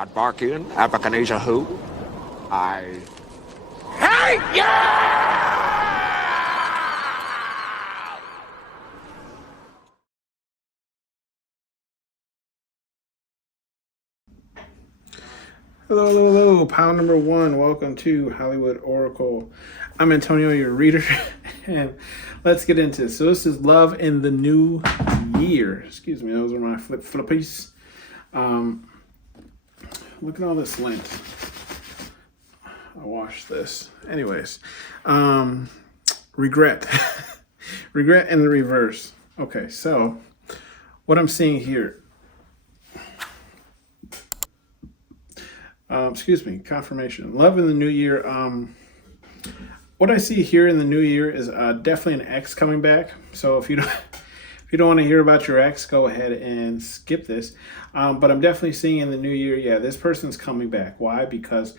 I'd bark in, Abacanesia who? I hate you! Hello, hello, hello. Pound number one. Welcome to Hollywood Oracle. I'm Antonio, your reader, and let's get into it. So this is Love in the New Year. Excuse me, those are my flippies. Look at all this lint. I'll wash this. Anyways, regret. Regret in the reverse. Okay, so what I'm seeing here. Excuse me, confirmation. Love in the new year. What I see here in the new year is definitely an ex coming back. So if you don't want to hear about your ex, go ahead and skip this. But I'm definitely seeing in the new year, yeah, this person's coming back. Why? Because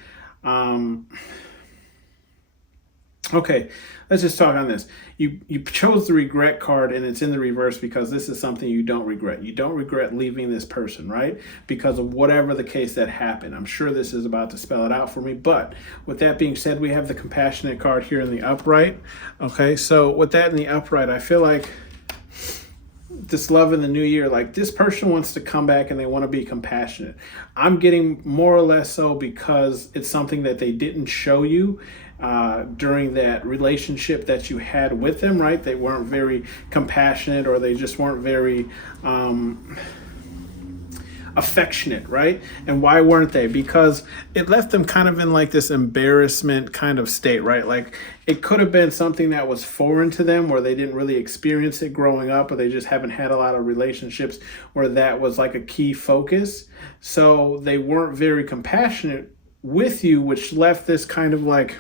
okay, let's just talk on this. You chose the regret card and it's in the reverse because this is something you don't regret. You don't regret leaving this person, right? Because of whatever the case that happened. I'm sure this is about to spell it out for me. But with that being said, we have the compassionate card here in the upright. Okay, so with that in the upright, I feel like this love in the new year, like this person wants to come back and they want to be compassionate. I'm getting more or less so because it's something that they didn't show you during that relationship that you had with them, right? They weren't very compassionate, or they just weren't very affectionate, right? And why weren't they? Because it left them kind of in like this embarrassment kind of state, right? Like it could have been something that was foreign to them, where they didn't really experience it growing up, or they just haven't had a lot of relationships where that was like a key focus. So they weren't very compassionate with you, which left this kind of like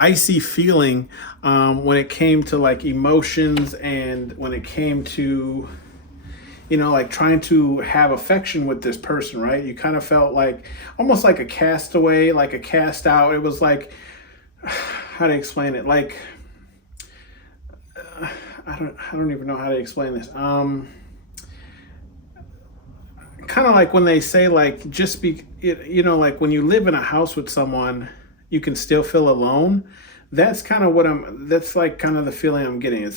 icy feeling when it came to like emotions, and when it came to, you know, like trying to have affection with this person, right? You kind of felt like almost like a castaway, like a cast out. It was like, how to explain it? Like, I don't even know how to explain this. Kind of like when they say like, just be, you know, like when you live in a house with someone, you can still feel alone. That's kind of that's like kind of the feeling I'm getting. It's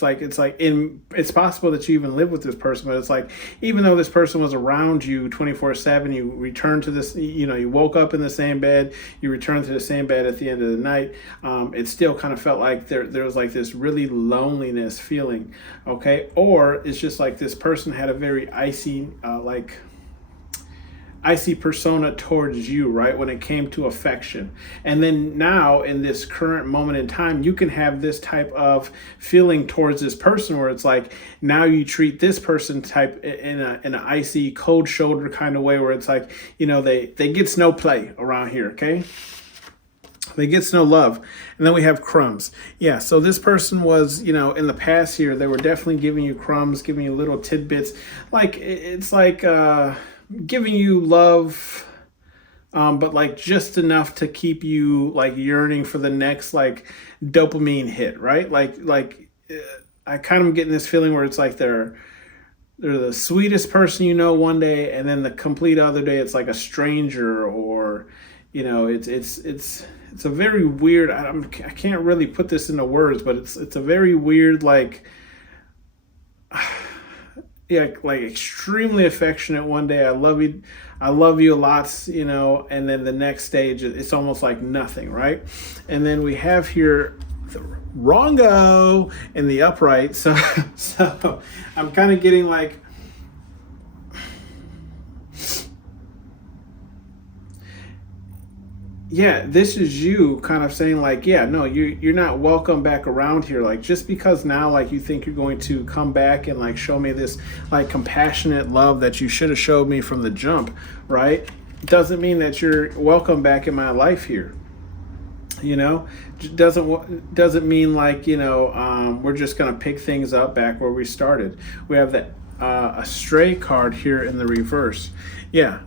possible that you even live with this person, but it's like, even though this person was around you 24/7, you return to this, you know, you woke up in the same bed, you return to the same bed at the end of the night. It still kind of felt like there was like this really loneliness feeling. Okay. Or it's just like this person had a very icy persona towards you, right? When it came to affection. And then now in this current moment in time, you can have this type of feeling towards this person, where it's like, now you treat this person type in an icy, cold shoulder kind of way, where it's like, you know, they gets no play around here. Okay. They gets no love. And then we have crumbs. Yeah, so this person was, you know, in the past here, they were definitely giving you crumbs, giving you little tidbits. Like, it's like giving you love, but like just enough to keep you like yearning for the next like dopamine hit, right? I kind of getting this feeling where it's like they're the sweetest person you know one day, and then the complete other day it's like a stranger, or you know, it's a very weird. I can't really put this into words, but it's a very weird, like, yeah, like extremely affectionate one day. I love you lots, you know, and then the next stage it's almost like nothing, right? And then we have here the wrongo in the upright. So I'm kind of getting like, yeah, this is you kind of saying like, yeah, no, you're not welcome back around here. Like, just because now like you think you're going to come back and like show me this like compassionate love that you should have showed me from the jump, right? Doesn't mean that you're welcome back in my life here. You know, doesn't mean like, you know, we're just gonna pick things up back where we started. We have that a stray card here in the reverse. Yeah.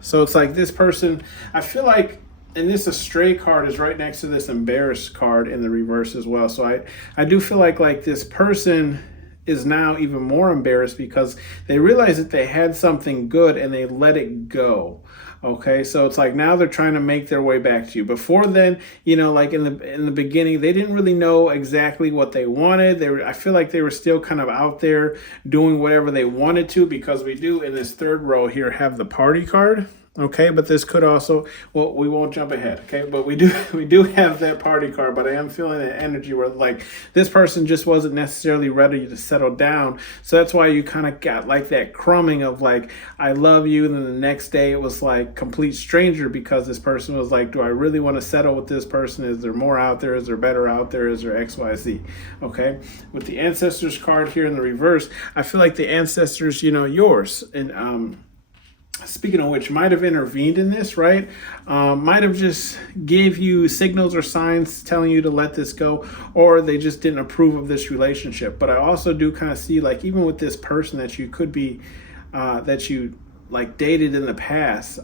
So it's like this person, I feel like, and this astray card is right next to this embarrassed card in the reverse as well. So I do feel like this person is now even more embarrassed because they realize that they had something good and they let it go. Okay, so it's like now they're trying to make their way back to you. Before then, like in the beginning, they didn't really know exactly what they wanted. I feel like they were still kind of out there doing whatever they wanted to, because we do in this third row here have the party card. Okay, but this could also, well, we won't jump ahead, okay? But we do have that party card, but I am feeling that energy where like this person just wasn't necessarily ready to settle down. So that's why you kind of got like that crumbing of like, I love you. And then the next day it was like complete stranger, because this person was like, do I really want to settle with this person? Is there more out there? Is there better out there? Is there XYZ? Okay. With the ancestors card here in the reverse, I feel like the ancestors, yours. And, speaking of which, might have intervened in this, right? Might have just gave you signals or signs telling you to let this go, or they just didn't approve of this relationship. But I also do kind of see, like, even with this person that you could be, that you like dated in the past,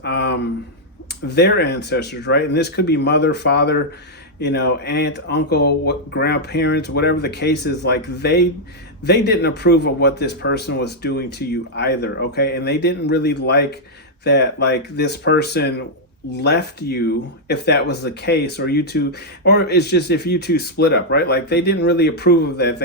their ancestors, right? And this could be mother, father, aunt, uncle, grandparents, whatever the case is. Like they didn't approve of what this person was doing to you either. Okay. And they didn't really like that, like this person left you, if that was the case, or you two, or it's just if you two split up, right? Like they didn't really approve of that.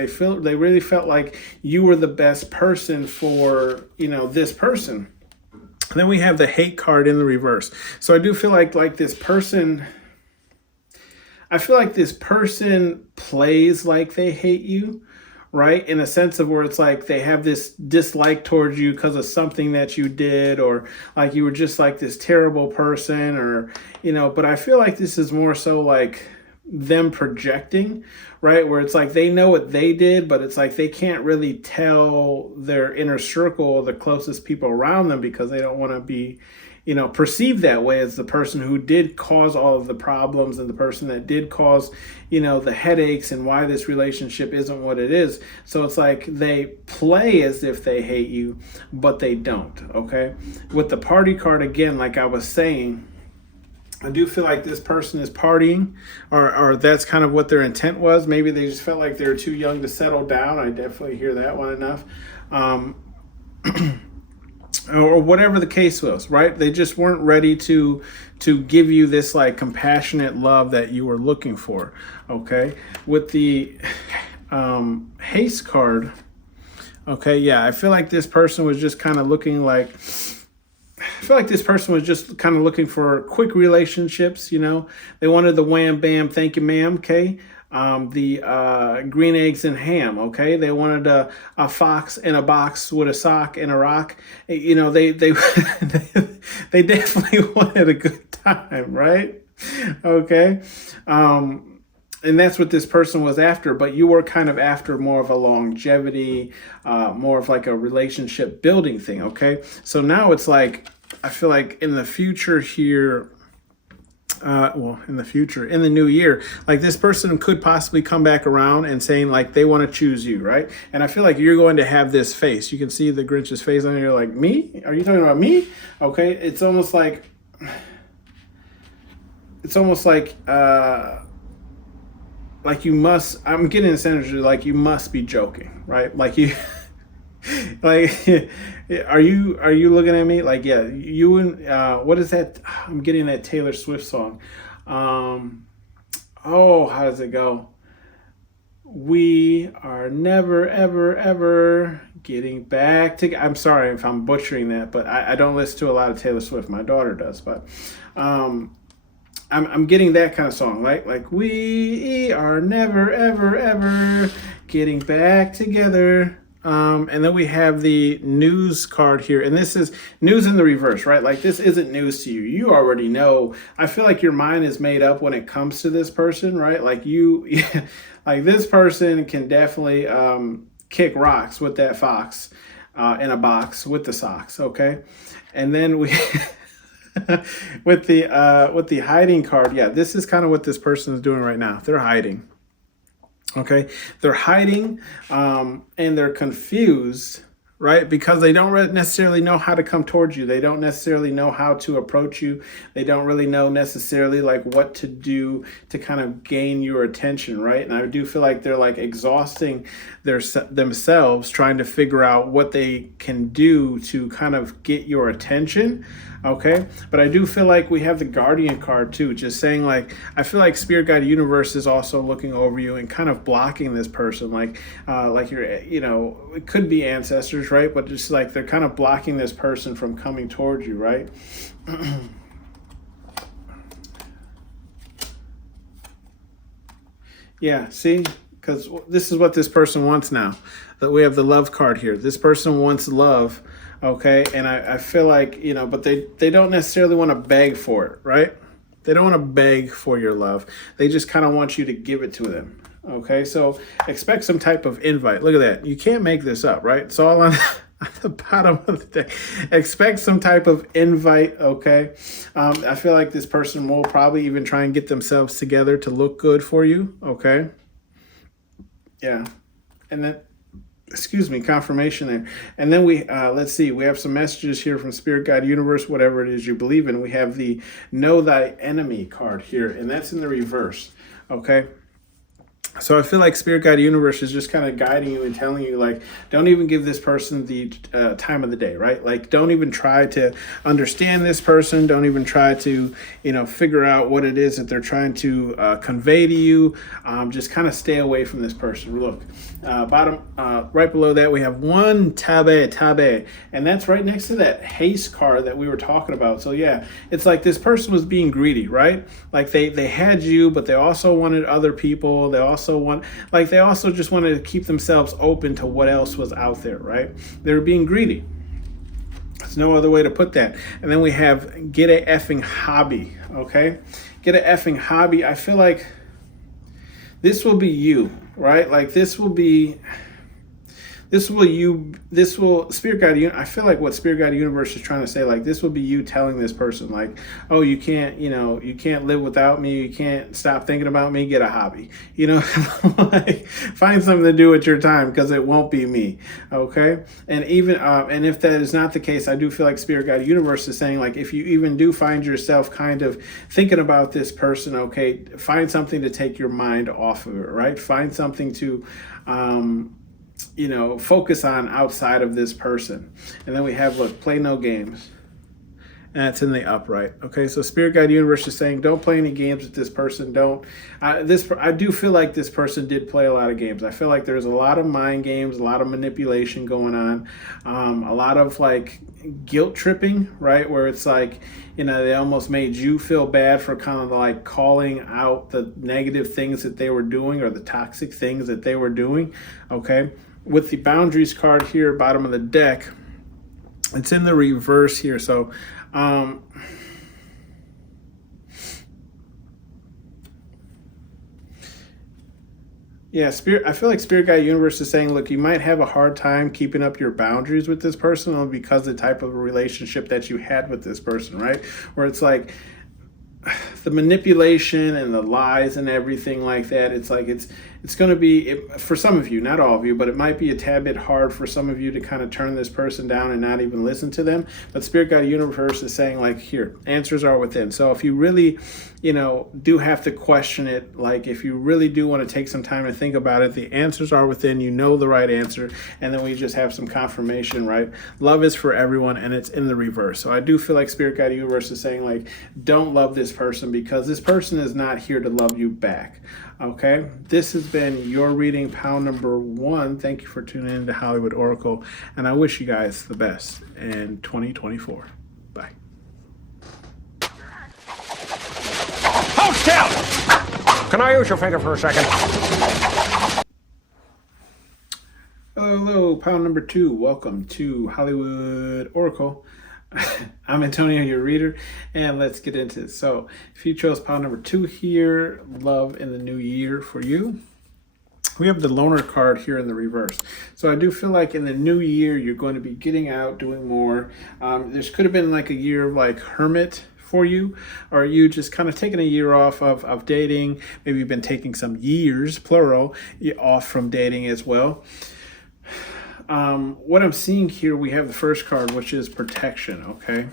They really felt like you were the best person for, this person. And then we have the hate card in the reverse. So I do feel like this person, I feel like this person plays like they hate you, right? In a sense of where it's like they have this dislike towards you because of something that you did, or like you were just like this terrible person, or, but I feel like this is more so like them projecting, right? Where it's like they know what they did, but it's like they can't really tell their inner circle, the closest people around them, because they don't want to be, perceived that way as the person who did cause all of the problems, and the person that did cause, the headaches, and why this relationship isn't what it is. So it's like they play as if they hate you, but they don't. Okay. With the party card, again, like I was saying, I do feel like this person is partying, or that's kind of what their intent was. Maybe they just felt like they were too young to settle down. I definitely hear that one enough. Or whatever the case was, right? They just weren't ready to give you this like compassionate love that you were looking for. Okay. With the haste card, okay, yeah, I feel like this person was just kind of looking like, I feel like this person was just kind of looking for quick relationships. They wanted the wham bam, thank you ma'am. Okay. The green eggs and ham. Okay, they wanted a fox in a box with a sock and a rock. They they definitely wanted a good time, right? Okay, and that's what this person was after. But you were kind of after more of a longevity, more of like a relationship building thing. Okay, so now it's like I feel like in the future here. In the future, in the new year, like this person could possibly come back around and saying like they want to choose you, right? And I feel like you're going to have this face. You can see the Grinch's face on here. Like, me? Are you talking about me? Okay, it's almost like you must. I'm getting this energy like you must be joking, right? Like you. Like, are you looking at me like, yeah, you and what is that? I'm getting that Taylor Swift song. How does it go? We are never ever ever getting back to. I'm sorry if I'm butchering that, but I don't listen to a lot of Taylor Swift. My daughter does, but I'm getting that kind of song, right? Like we are never ever ever getting back together. And then we have the news card here, and this is news in the reverse, right? Like this isn't news to you. You already know. I feel like your mind is made up when it comes to this person, right? Like you, like this person can definitely kick rocks with that fox in a box with the socks, okay? And then we with the hiding card, yeah, this is kind of what this person is doing right now. They're hiding. Okay, they're hiding and they're confused. right? Because they don't necessarily know how to come towards you. They don't necessarily know how to approach you. They don't really know necessarily like what to do to kind of gain your attention, right? And I do feel like they're like exhausting themselves trying to figure out what they can do to kind of get your attention. Okay, but I do feel like we have the Guardian card too, just saying like I feel like Spirit Guide Universe is also looking over you and kind of blocking this person, like you're, you know, it could be ancestors, right? But just like they're kind of blocking this person from coming towards you, right? Yeah, see, because this is what this person wants now. That we have the love card here. This person wants love. Okay, and I feel like, you know, but they don't necessarily want to beg for it, right? They don't want to beg for your love. They just kind of want you to give it to them. Okay, so expect some type of invite. Look at that. You can't make this up, right? It's all on the bottom of the day. Expect some type of invite, okay? I feel like this person will probably even try and get themselves together to look good for you, okay? Yeah, and then excuse me, confirmation there. And then we, let's see, we have some messages here from Spirit Guide Universe, whatever it is you believe in. We have the Know Thy Enemy card here, and that's in the reverse, okay? So I feel like Spirit Guide Universe is just kind of guiding you and telling you, like, don't even give this person the time of the day, right? Like, don't even try to understand this person. Don't even try to, you know, figure out what it is that they're trying to convey to you. Just kind of stay away from this person. Look, right below that, we have one tabe, and that's right next to that haste card that we were talking about. So yeah, it's like this person was being greedy, right? Like they had you, but they also wanted other people. They also just wanted to keep themselves open to what else was out there, right? They were being greedy. There's no other way to put that. And then we have get a effing hobby, okay? Get a effing hobby. I feel like this will be you, right? Like this will Spirit Guide, I feel like what Spirit Guide Universe is trying to say, like this will be you telling this person, like, oh, you can't live without me, you can't stop thinking about me, get a hobby, you know. Like, find something to do with your time, because it won't be me, okay? And even and if that is not the case, I do feel like Spirit Guide Universe is saying, like, if you even do find yourself kind of thinking about this person, okay, find something to take your mind off of it, right? Find something to focus on outside of this person. And then we have, look, play no games. And that's in the upright. Okay, so Spirit Guide Universe is saying, don't play any games with this person. I do feel like this person did play a lot of games. I feel like there's a lot of mind games, a lot of manipulation going on, a lot of like guilt tripping, right? Where it's like, they almost made you feel bad for kind of like calling out the negative things that they were doing, or the toxic things that they were doing. Okay, with the boundaries card here, bottom of the deck, it's in the reverse here. So yeah, I feel like Spirit Guide Universe is saying, look, you might have a hard time keeping up your boundaries with this person because of the type of relationship that you had with this person, right? Where it's like the manipulation and the lies and everything like that. It's like it's going to be, for some of you, not all of you, but it might be a tad bit hard for some of you to kind of turn this person down and not even listen to them. But Spirit Guide Universe is saying, like, here, answers are within. So if you really, do have to question it, like if you really do want to take some time to think about it, the answers are within. You know the right answer. And then we just have some confirmation, right? Love is for everyone, and it's in the reverse. So I do feel like Spirit Guide Universe is saying, like, don't love this person, because this person is not here to love you back. Okay, this has been your reading, pal number 1. Thank you for tuning in to Hollywood Oracle, and I wish you guys the best in 2024. Bye. Hold still! Can I use your finger for a second? Hello, pal number 2. Welcome to Hollywood Oracle. I'm Antonio, your reader, and let's get into it. So if you chose pile number 2 here, love in the new year for you. We have the loner card here in the reverse. So I do feel like in the new year, you're going to be getting out, doing more. This could have been like a year of like hermit for you, or you just kind of taking a year off of dating. Maybe you've been taking some years, plural, off from dating as well. What I'm seeing here, we have the first card, which is protection. Okay,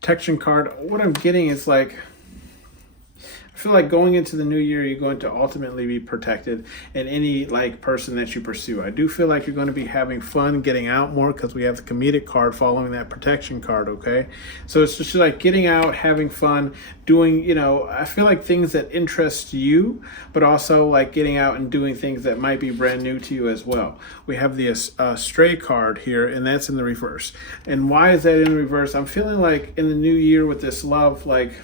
protection card. What I'm getting is like, I feel like going into the new year, you're going to ultimately be protected in any like person that you pursue. I do feel like you're going to be having fun, getting out more, because we have the comedic card following that protection card. Okay, so it's just like getting out, having fun, doing, I feel like things that interest you, but also like getting out and doing things that might be brand new to you as well. We have the stray card here, and that's in the reverse. And why is that in the reverse? I'm feeling like in the new year with this love, like,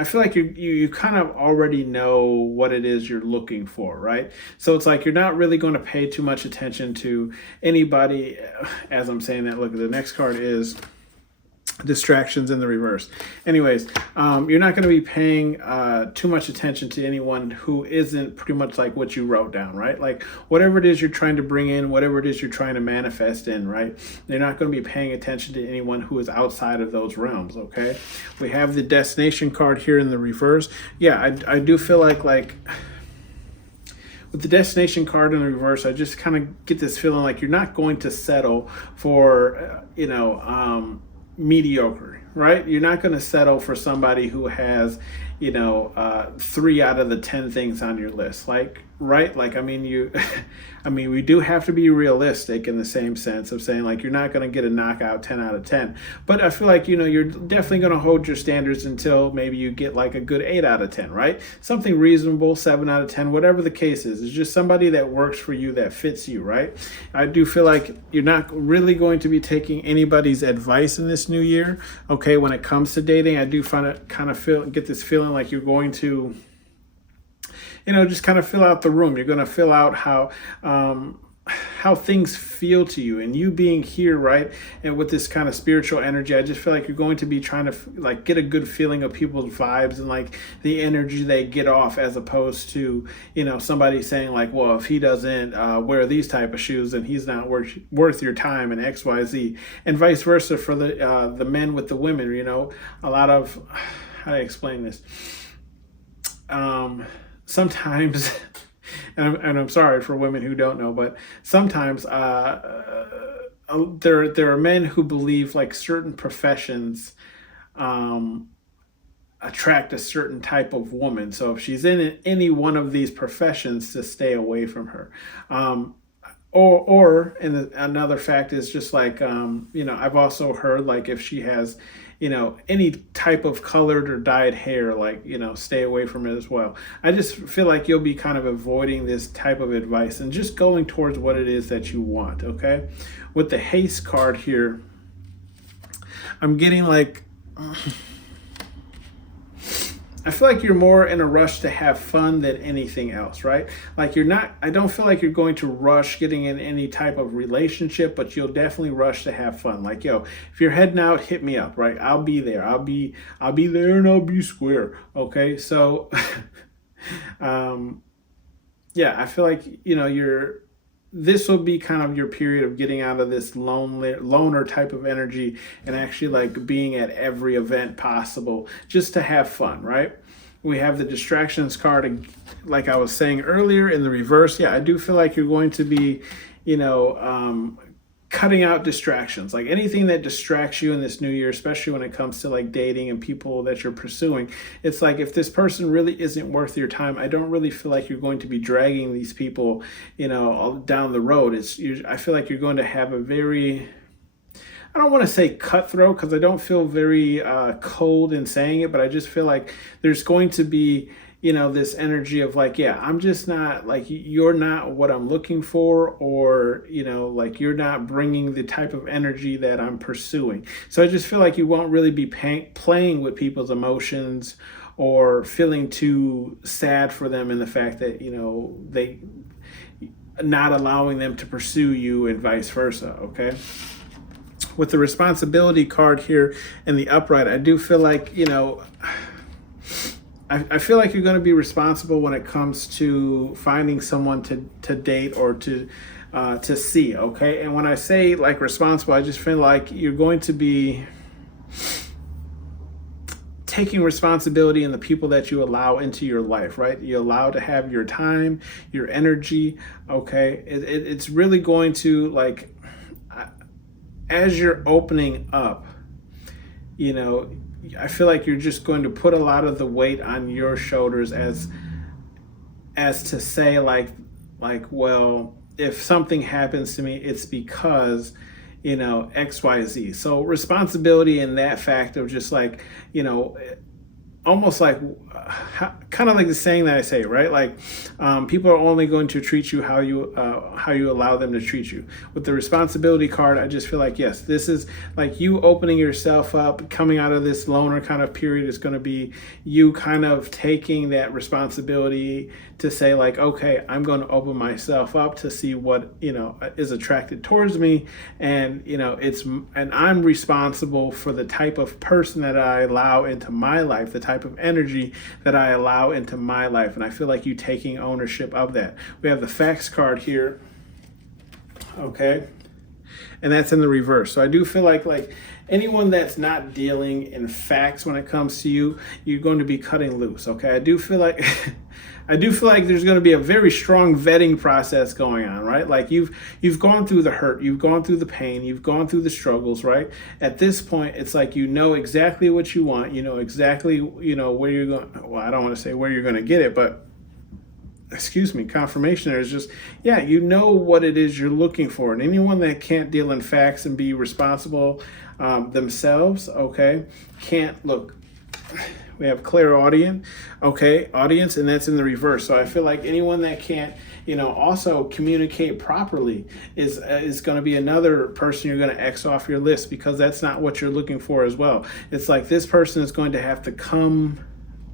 I feel like you kind of already know what it is you're looking for, right? So it's like you're not really going to pay too much attention to anybody. As I'm saying that, look, the next card is distractions in the reverse. Anyways, you're not going to be paying too much attention to anyone who isn't pretty much like what you wrote down, right? Like whatever it is you're trying to bring in, whatever it is you're trying to manifest in, right? You're not going to be paying attention to anyone who is outside of those realms. Okay, we have the destination card here in the reverse. Yeah, I do feel like with the destination card in the reverse, I just kind of get this feeling like you're not going to settle for mediocre, right? You're not going to settle for somebody who has 3 out of the 10 things on your list, like, right? Like, I mean, we do have to be realistic in the same sense of saying like you're not going to get a knockout 10 out of 10, but I feel like you're definitely going to hold your standards until maybe you get like a good 8 out of 10, right? Something reasonable, 7 out of 10, whatever the case is. It's just somebody that works for you, that fits you, right? I do feel like you're not really going to be taking anybody's advice in this new year. Okay, when it comes to dating, I do get this feeling like you're going to just kind of fill out the room. You're going to fill out how things feel to you, and you being here, right? And with this kind of spiritual energy, I just feel like you're going to be trying to like get a good feeling of people's vibes and like the energy they get off, as opposed to somebody saying like, well, if he doesn't wear these type of shoes, then he's not worth your time, and XYZ, and vice versa for the men with the women. A lot of, how do I explain this? Sometimes, and I'm sorry for women who don't know, but sometimes there are men who believe like certain professions attract a certain type of woman. So if she's in any one of these professions, to stay away from her. Another fact is just like, I've also heard like if she has any type of colored or dyed hair, like, stay away from it as well. I just feel like you'll be kind of avoiding this type of advice and just going towards what it is that you want. Okay, with the haste card here, I'm getting like, I feel like you're more in a rush to have fun than anything else, right? Like I don't feel like you're going to rush getting in any type of relationship, but you'll definitely rush to have fun. Like, yo, if you're heading out, hit me up, right? I'll be there. I'll be there, and I'll be square. Okay. So, yeah, I feel like, this will be kind of your period of getting out of this loner type of energy and actually like being at every event possible just to have fun, right? We have the distractions card, like I was saying earlier, in the reverse. Yeah, I do feel like you're going to be, cutting out distractions, like anything that distracts you in this new year, especially when it comes to like dating and people that you're pursuing. It's like, if this person really isn't worth your time, I don't really feel like you're going to be dragging these people, down the road. I feel like you're going to have a very, I don't want to say cutthroat, because I don't feel very cold in saying it, but I just feel like there's going to be this energy of like, yeah, I'm just not like, you're not what I'm looking for, or, like you're not bringing the type of energy that I'm pursuing. So I just feel like you won't really be playing with people's emotions or feeling too sad for them in the fact that, they not allowing them to pursue you and vice versa. Okay. With the responsibility card here in the upright, I do feel like, I feel like you're going to be responsible when it comes to finding someone to date or to see, okay? And when I say like responsible, I just feel like you're going to be taking responsibility in the people that you allow into your life, right? You allow to have your time, your energy, okay? It's really going to, like, as you're opening up, you know, I feel like you're just going to put a lot of the weight on your shoulders as to say, like, well, if something happens to me, it's because, you know, XYZ. So responsibility in that fact of just like, you know, almost like kind of like the saying that I say, right? Like, people are only going to treat you how you allow them to treat you. With the responsibility card, I just feel like, yes, this is like you opening yourself up, coming out of this loner kind of period is going to be you kind of taking that responsibility to say, like, okay, I'm going to open myself up to see what, you know, is attracted towards me. And, you know, and I'm responsible for the type of person that I allow into my life, the type of energy that I allow into my life. And I feel like you taking ownership of that. We have the facts card here. Okay. And that's in the reverse. So I do feel like anyone that's not dealing in facts when it comes to you, you're going to be cutting loose. Okay. I do feel like there's going to be a very strong vetting process going on, right? Like you've gone through the hurt, you've gone through the pain, you've gone through the struggles, right? At this point, it's like you know exactly what you want, you know exactly, you know, where you're going. Well, I don't want to say where you're going to get it, but confirmation there is just, yeah, you know what it is you're looking for. And anyone that can't deal in facts and be responsible themselves, okay, can't look. We have clairaudient, okay, audience, and that's in the reverse. So I feel like anyone that can't, you know, also communicate properly is going to be another person you're going to X off your list, because that's not what you're looking for as well. It's like this person is going to have to come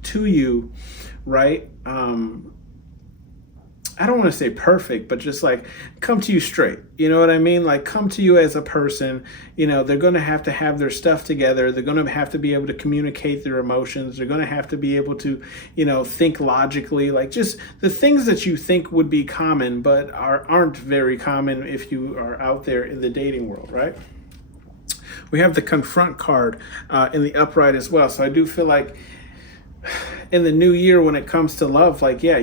to you, right? I don't want to say perfect, but just like come to you straight. You know what I mean? Like come to you as a person. You know, they're going to have their stuff together. They're going to have to be able to communicate their emotions. They're going to have to be able to, you know, think logically, like just the things that you think would be common, but aren't very common if you are out there in the dating world, right? We have the confront card in the upright as well. So I do feel like in the new year, when it comes to love, like, yeah,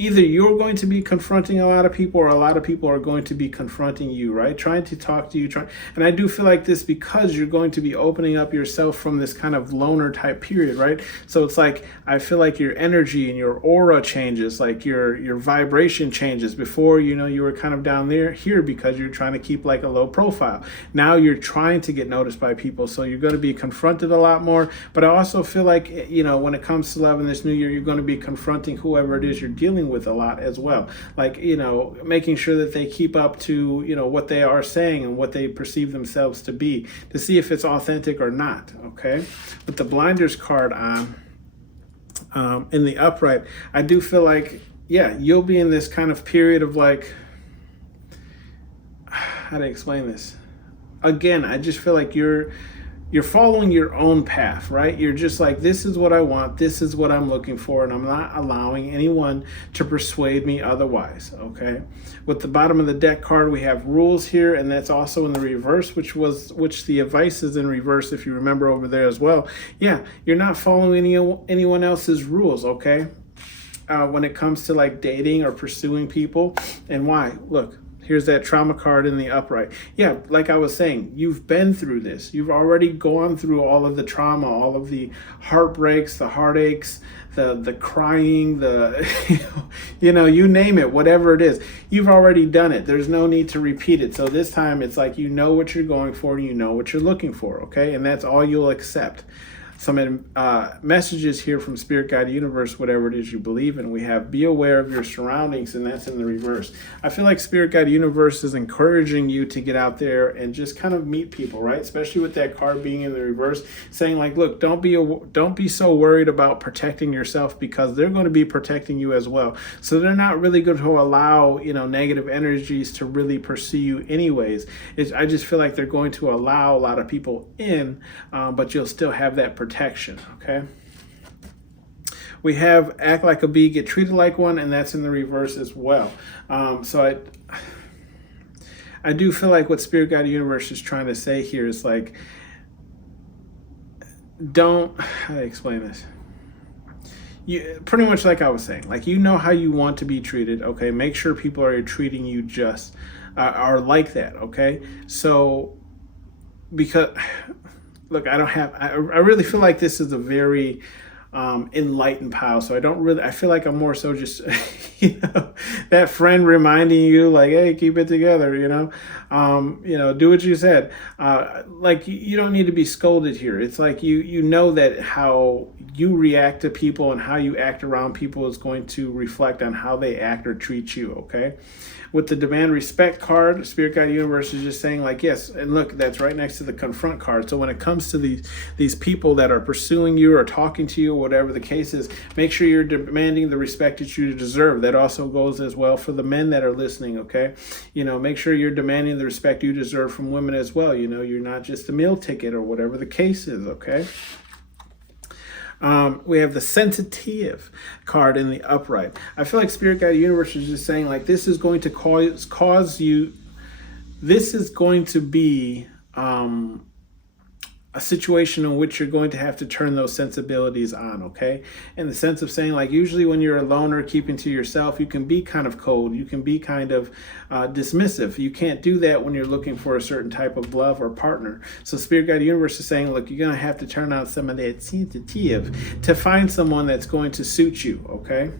either you're going to be confronting a lot of people, or a lot of people are going to be confronting you, right? Trying to talk to you. And I do feel like this because you're going to be opening up yourself from this kind of loner type period, right? So it's like, I feel like your energy and your aura changes, like your vibration changes. Before, you know, you were kind of down here because you're trying to keep like a low profile. Now you're trying to get noticed by people. So you're going to be confronted a lot more. But I also feel like, you know, when it comes to love in this new year, you're going to be confronting whoever it is you're dealing with a lot as well, like, you know, making sure that they keep up to, you know, what they are saying and what they perceive themselves to be, to see if it's authentic or not. Okay, with the blinders card on in the upright, I do feel like, yeah, you'll be in this kind of period of like, how to explain this again, I just feel like you're following your own path, right? You're just like, this is what I want, this is what I'm looking for, and I'm not allowing anyone to persuade me otherwise, okay? With the bottom of the deck card, we have rules here, and that's also in the reverse, which the advice is in reverse, if you remember over there as well. Yeah, you're not following anyone else's rules, okay? When it comes to like dating or pursuing people. And why? Look, here's that trauma card in the upright. Yeah, like I was saying, you've been through this. You've already gone through all of the trauma, all of the heartbreaks, the heartaches, the crying, you know, you name it, whatever it is. You've already done it. There's no need to repeat it. So this time it's like, you know what you're going for and you know what you're looking for, okay? And that's all you'll accept. Some messages here from Spirit Guide Universe, whatever it is you believe in. We have be aware of your surroundings, and that's in the reverse. I feel like Spirit Guide Universe is encouraging you to get out there and just kind of meet people, right? Especially with that card being in the reverse, saying like, look, don't be so worried about protecting yourself, because they're going to be protecting you as well. So they're not really going to allow, you know, negative energies to really pursue you anyways. I just feel like they're going to allow a lot of people in, but you'll still have that protection, okay? We have act like a bee, get treated like one, and that's in the reverse as well. So I do feel like what Spirit Guide Universe is trying to say here is like, don't, how do I explain this? You pretty much like I was saying, like, you know how you want to be treated. Okay, make sure people are treating you just are like that. Okay, so because look, I really feel like this is a very enlightened pile. So I feel like I'm more so just, that friend reminding you like, hey, keep it together, do what you said. Like you don't need to be scolded here. It's like, you know that how you react to people and how you act around people is going to reflect on how they act or treat you. Okay. With the demand respect card, Spirit Guide Universe is just saying like, yes, and look, that's right next to the confront card. So when it comes to these people that are pursuing you or talking to you, whatever the case is, make sure you're demanding the respect that you deserve. That also goes as well for the men that are listening, okay? Make sure you're demanding the respect you deserve from women as well. You're not just a meal ticket or whatever the case is, okay? We have the sensitive card in the upright. I feel like Spirit Guide Universe is just saying like, this is going to cause you, this is going to be a situation in which you're going to have to turn those sensibilities on, okay? In the sense of saying like, usually when you're a loner keeping to yourself, you can be kind of cold, you can be kind of dismissive. You can't do that when you're looking for a certain type of love or partner. So Spirit Guide Universe is saying, look, you're going to have to turn on some of that sensitive to find someone that's going to suit you, okay?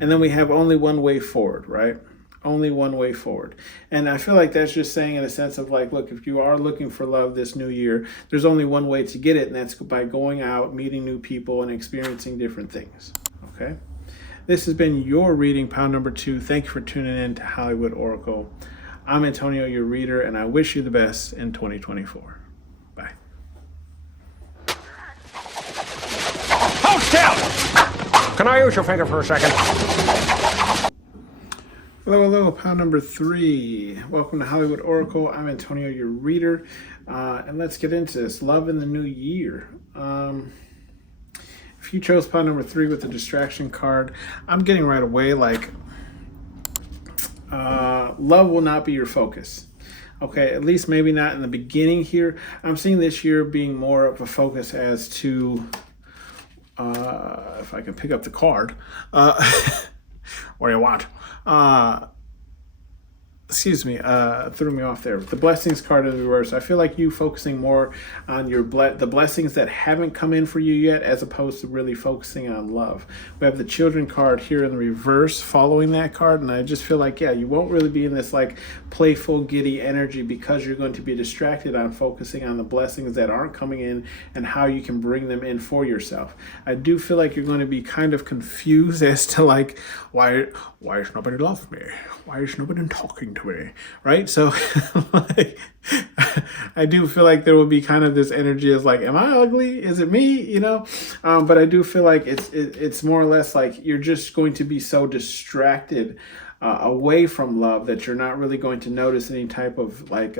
And then we have only one way forward, right? Only one way forward. And I feel like that's just saying in a sense of like, look, if you are looking for love this new year, there's only one way to get it, and that's by going out, meeting new people, and experiencing different things. Okay? This has been your reading, pound number 2. Thank you for tuning in to Hollywood Oracle. I'm Antonio, your reader, and I wish you the best in 2024. Bye. Hold still! Can I use your finger for a second? Hello, pound number 3. Welcome to Hollywood Oracle. I'm Antonio, your reader. And let's get into this. Love in the new year. If you chose pound number 3 with the distraction card, I'm getting right away like, love will not be your focus. Okay, at least maybe not in the beginning here. I'm seeing this year being more of a focus as to, if I can pick up the card, what do you want? Threw me off there. The blessings card in the reverse. I feel like you focusing more on the blessings that haven't come in for you yet, as opposed to really focusing on love. We have the children card here in the reverse following that card, and I just feel like, yeah, you won't really be in this like playful, giddy energy because you're going to be distracted on focusing on the blessings that aren't coming in and how you can bring them in for yourself. I do feel like you're going to be kind of confused as to like, why is nobody love me? Why is nobody talking to me? Right? So like, I do feel like there will be kind of this energy as like, am I ugly? Is it me? But I do feel like it's more or less like you're just going to be so distracted away from love that you're not really going to notice any type of like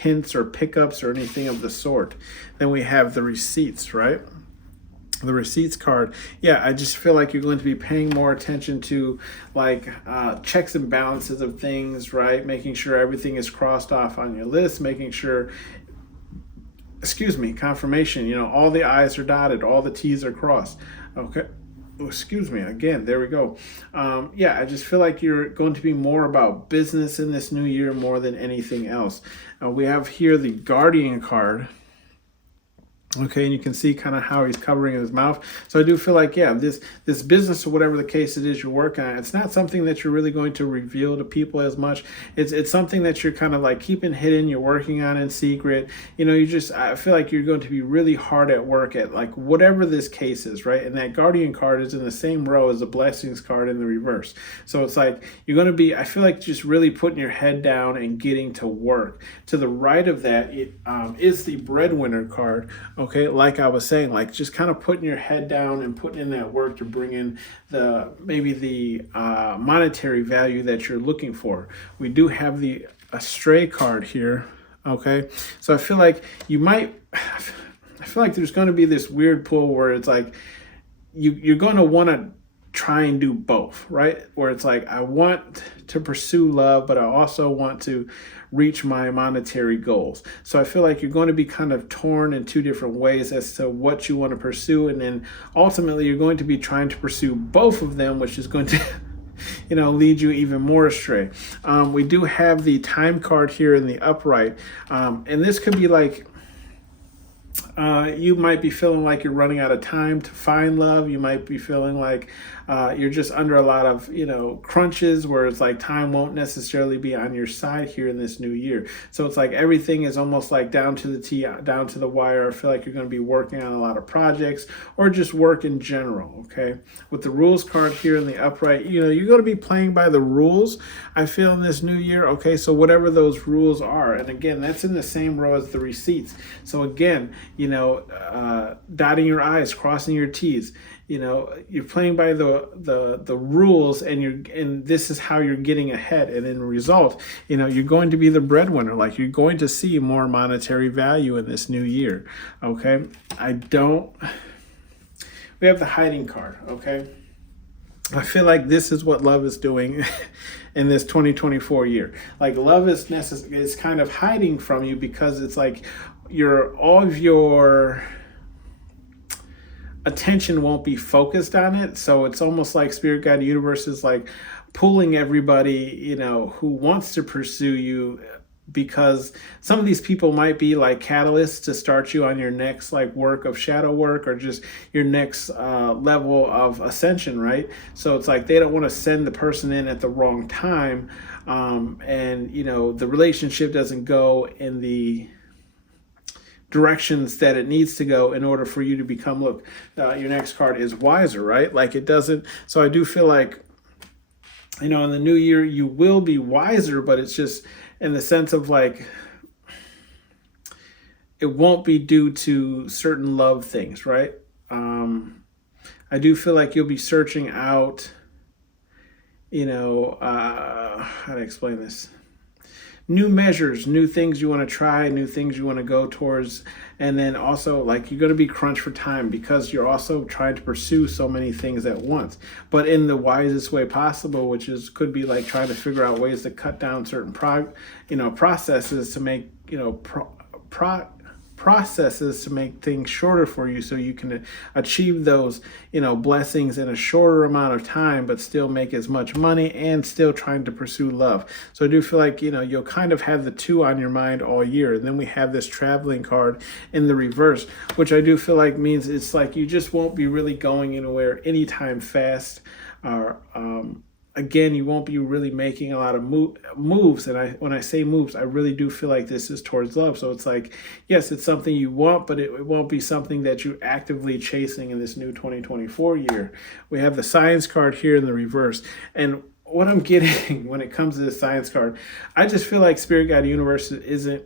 hints or pickups or anything of the sort. Then we have the receipts, right? The receipts card. Yeah, I just feel like you're going to be paying more attention to like checks and balances of things, right? Making sure everything is crossed off on your list, making sure, confirmation, all the I's are dotted, all the T's are crossed. Okay. Again, there we go. I just feel like you're going to be more about business in this new year more than anything else. We have here the Guardian card. Okay, and you can see kind of how he's covering his mouth. So I do feel like, yeah, this business or whatever the case it is you're working on, it's not something that you're really going to reveal to people as much. It's something that you're kind of like keeping hidden, you're working on in secret. I feel like you're going to be really hard at work at like whatever this case is, right? And that Guardian card is in the same row as the Blessings card in the reverse. So it's like you're going to be, I feel like just really putting your head down and getting to work. To the right of that, it is the Breadwinner card. Okay, like I was saying, like just kind of putting your head down and putting in that work to bring in the monetary value that you're looking for. We do have the Astray card here. Okay, so I feel like there's going to be this weird pull where it's like you're going to want to try and do both, right? Where it's like, I want to pursue love, but I also want to reach my monetary goals. So I feel like you're going to be kind of torn in two different ways as to what you want to pursue. And then ultimately you're going to be trying to pursue both of them, which is going to lead you even more astray. We do have the time card here in the upright. And this could be like, you might be feeling like you're running out of time to find love. You might be feeling like you're just under a lot of, crunches where it's like time won't necessarily be on your side here in this new year. So it's like everything is almost like down to the T, down to the wire. I feel like you're going to be working on a lot of projects or just work in general, okay? With the rules card here in the upright, you're going to be playing by the rules, I feel, in this new year, okay? So whatever those rules are, and again, that's in the same row as the receipts. So again, dotting your I's, crossing your T's. You're playing by the rules, and this is how you're getting ahead. And in result, you're going to be the breadwinner. Like, you're going to see more monetary value in this new year. Okay. We have the hiding card. Okay. I feel like this is what love is doing in this 2024 year. Like, love is kind of hiding from you because it's like all of your attention won't be focused on it. So it's almost like Spirit Guide Universe is like pulling everybody, who wants to pursue you, because some of these people might be like catalysts to start you on your next like work of shadow work or just your next level of ascension, right? So it's like they don't want to send the person in at the wrong time, and the relationship doesn't go in the directions that it needs to go in order for you to become, your next card is wiser, right? Like, it doesn't. So I do feel like, in the new year you will be wiser, but it's just in the sense of like, it won't be due to certain love things, right? I do feel like you'll be searching out, how to explain this? New measures, new things you want to try, new things you want to go towards. And then also, like, you're going to be crunched for time because you're also trying to pursue so many things at once, but in the wisest way possible, which could be like trying to figure out ways to cut down certain processes to make, processes to make things shorter for you, so you can achieve those blessings in a shorter amount of time, but still make as much money and still trying to pursue love. So I do feel like you'll kind of have the two on your mind all year. And then we have this traveling card in the reverse, which I do feel like means it's like you just won't be really going anywhere anytime fast, or again, you won't be really making a lot of moves. And when I say moves, I really do feel like this is towards love. So it's like, yes, it's something you want, but it won't be something that you're actively chasing in this new 2024 year. We have the science card here in the reverse. And what I'm getting when it comes to the science card, I just feel like Spirit Guide Universe isn't,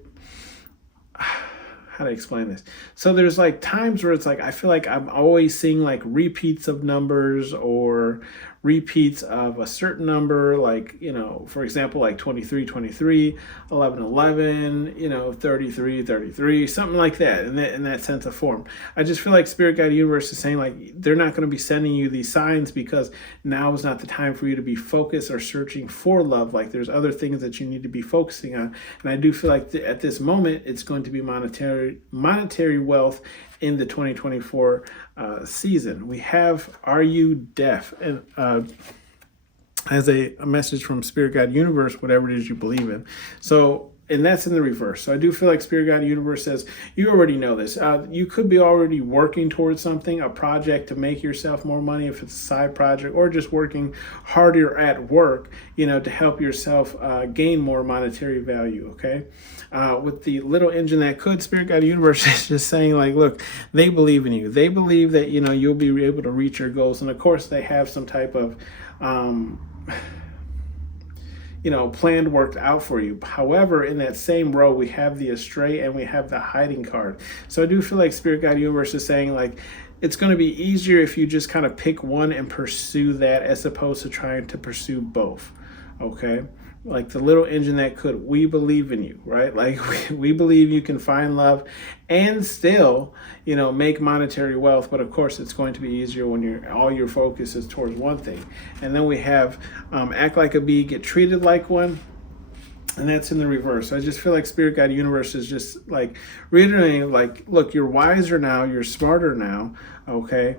how to explain this? So there's like times where it's like, I feel like I'm always seeing like repeats of numbers or repeats of a certain number, like, for example, like 23, 23, 11, 11, 33, 33, something like that, in that sense of form. I just feel like Spirit Guide Universe is saying, like, they're not going to be sending you these signs because now is not the time for you to be focused or searching for love. Like, there's other things that you need to be focusing on. And I do feel like at this moment, it's going to be monetary wealth in the 2024 season. We have Are You Deaf? And as a message from Spirit Guide Universe, whatever it is you believe in. So, and that's in the reverse. So I do feel like Spirit Guide Universe says, you already know this. You could be already working towards something, a project to make yourself more money, if it's a side project, or just working harder at work, to help yourself gain more monetary value, okay? With the little engine that could, Spirit Guide Universe is just saying, like, look, they believe in you. They believe that, you'll be able to reach your goals. And of course, they have some type of, planned, worked out for you. However, in that same row, we have the astray and we have the hiding card. So I do feel like Spirit Guide Universe is saying, like, it's going to be easier if you just kind of pick one and pursue that as opposed to trying to pursue both. Okay. Like the little engine that could, we believe in you, right? Like we believe you can find love and still, make monetary wealth. But of course, it's going to be easier when all your focus is towards one thing. And then we have act like a bee, get treated like one. And that's in the reverse. I just feel like Spirit Guide Universe is just like reiterating, like, look, you're wiser now, you're smarter now, okay?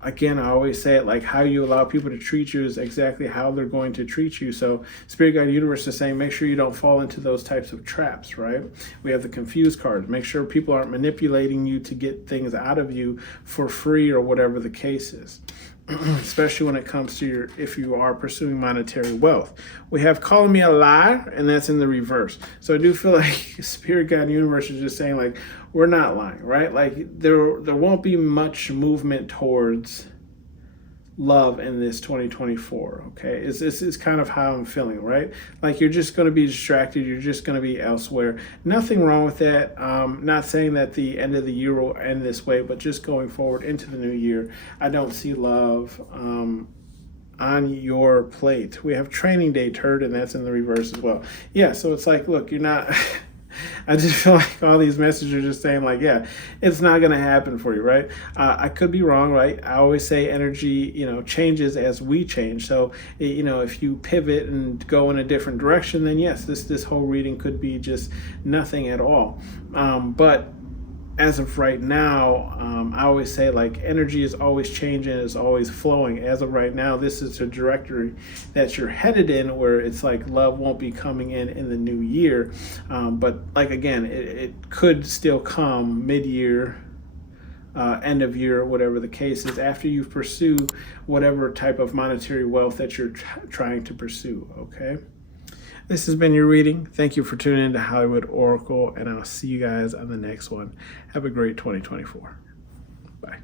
Again, I always say it, like how you allow people to treat you is exactly how they're going to treat you. So Spirit Guide Universe is saying, make sure you don't fall into those types of traps, right? We have the confused card. Make sure people aren't manipulating you to get things out of you for free or whatever the case is. Especially when it comes to if you are pursuing monetary wealth. We have calling me a liar, and that's in the reverse. So I do feel like Spirit Guide Universe is just saying, like, we're not lying, right? Like there won't be much movement towards love in this 2024. Okay, it's kind of how I'm feeling, right? Like you're just going to be distracted, you're just going to be elsewhere. Nothing wrong with that. Not saying that the end of the year will end this way, but just going forward into the new year, I don't see love on your plate. We have training day turd, and that's in the reverse as well. Yeah, so it's like, look, you're not I just feel like all these messages are just saying, like, yeah, it's not going to happen for you, right? I could be wrong, right? I always say energy, changes as we change. So, if you pivot and go in a different direction, then yes, this whole reading could be just nothing at all. But as of right now, I always say, like, energy is always changing, is always flowing. As of right now, this is a directory that you're headed in where it's like love won't be coming in the new year. But like, again, it could still come mid-year, end of year, whatever the case is, after you pursue whatever type of monetary wealth that you're trying to pursue, okay? This has been your reading. Thank you for tuning in to Hollywood Oracle, and I'll see you guys on the next one. Have a great 2024. Bye.